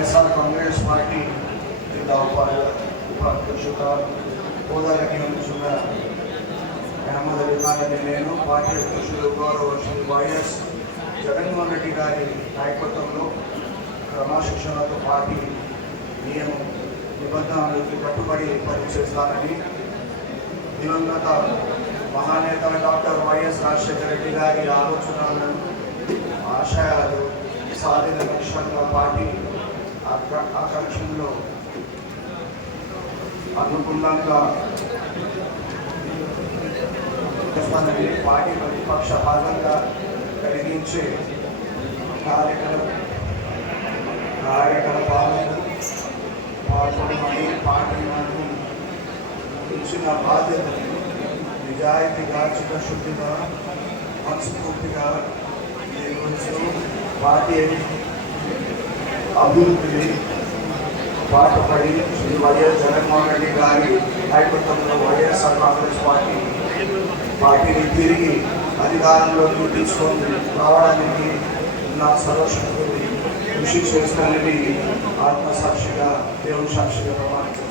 YSR Congress party జిల్లా ఉపాధ్య ఉపాధ్యక్షుగా హోదా అందుతున్న అహ్మద్ అలీ ఖాన్ నేను పార్టీ అధ్యక్షుడు గౌరవ శ్రీ వైఎస్ జగన్మోహన్ రెడ్డి గారి నాయకత్వంలో క్రమశిక్షణతో పార్టీ నియమ నిబంధనలకు కట్టుబడి పనిచేస్తానని దివంగత మహానేత డాక్టర్ వైఎస్ రాజశేఖర రెడ్డి గారి ఆలోచనలను ఆశయాలు సాధిన లక్ష్యంగా పార్టీ ఆక- ఆకాంక్షల్లో అనుగుణంగా మనకి పార్టీ ప్రతిపక్ష భాగంగా కలిగించే కార్యకలాప కార్యకలాపాలను పాల్గొనమని పార్టీ మనకు ఇచ్చిన బాధ్యత నిజాయితీగా చిత్తశుద్ధిగా మనస్ఫూర్తిగా నిర్వహిస్తూ పార్టీ అభివృద్ధిని పాటుపడి శ్రీ వైఎస్ జగన్మోహన్ రెడ్డి గారి నాయకత్వంలో వైఎస్ఆర్ కాంగ్రెస్ పార్టీ పార్టీని తిరిగి అధికారంలోకి తీసుకొని రావడానికి నా సర్వశక్తులు కృషి చేస్తానని ఆత్మసాక్షిగా దేవుని సాక్షిగా ప్రమాణించారు